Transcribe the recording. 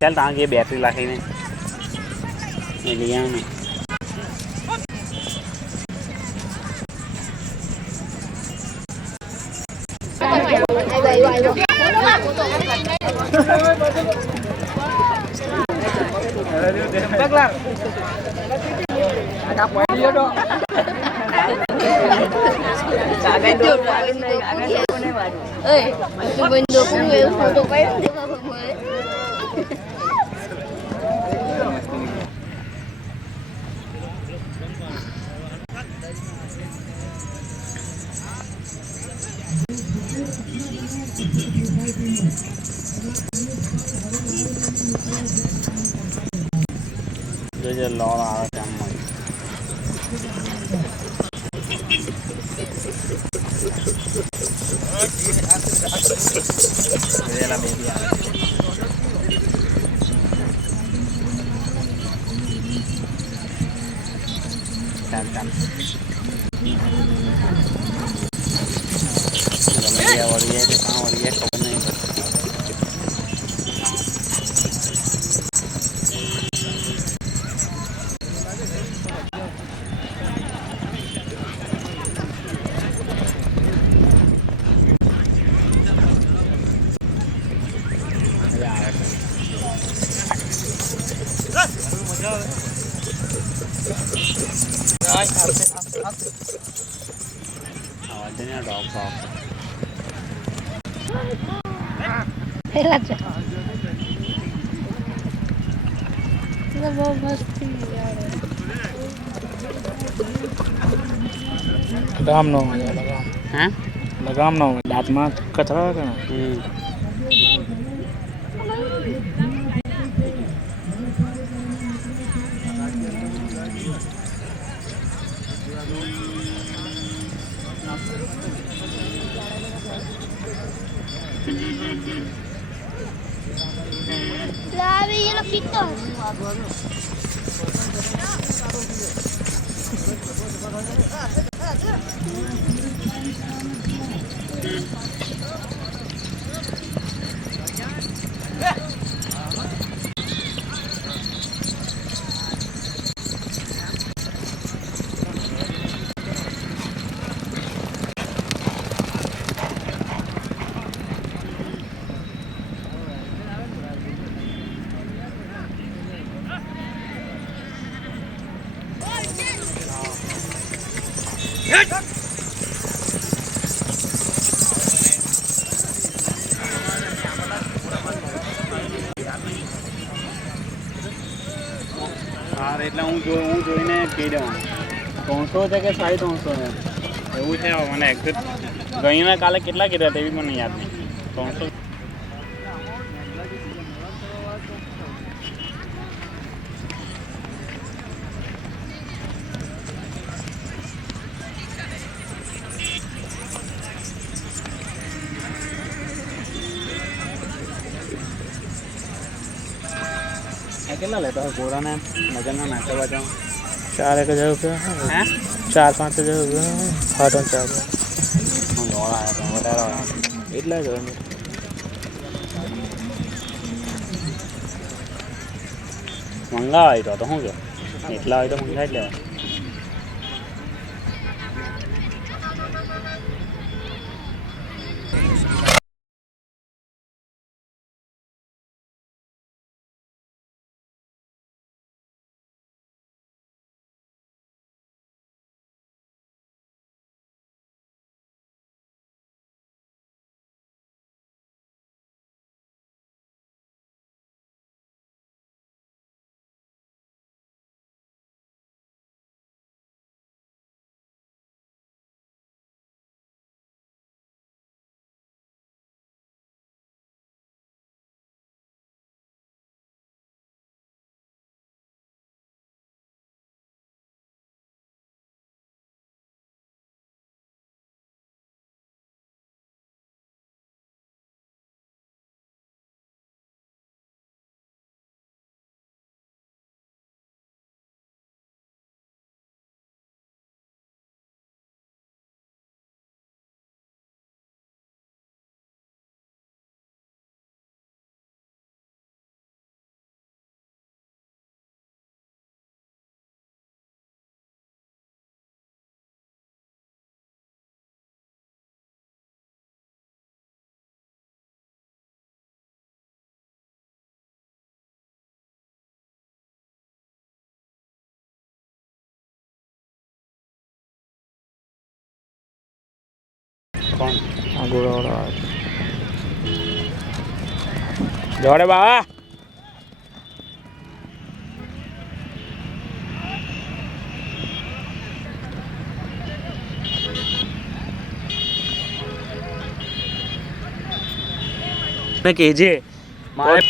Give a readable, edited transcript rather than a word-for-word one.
ચાલ તાકે બેટરી રાખીને એ લઈ આવે જોજે લોળ આવે કામમાં જોયેલા બેબી આવે ચાલ ચાલ વળી જાય કે કાં વળી જાય ખબર નહીં અવાજ ડોગ બોગ लगाम नो मजा लगाम हाँ लगाम नो दांत में कचरा करना Labi lo quito. હા એટલે હું જોઈને કહી દેવાનું 300 છે કે 350 છે એવું છે મને એક્ઝેક્ટ ગઈને કાલે કેટલા કીધા તેવી મને યાદ નહીં 300કેટલા લેતા હોય ગોરાને નગરના નાખવા જાઉં 4,000 रुपया હે 4-5,000 रुपया हाँ तो 4 હું દોડ આવ્યો વધારે એટલા જ હોય મંગાવાય તો શું કે એટલા હોય તો મંગાવી જ લેવા કોણ આ ગોળાવાળો આવે જોડે બાવા કેજે મારે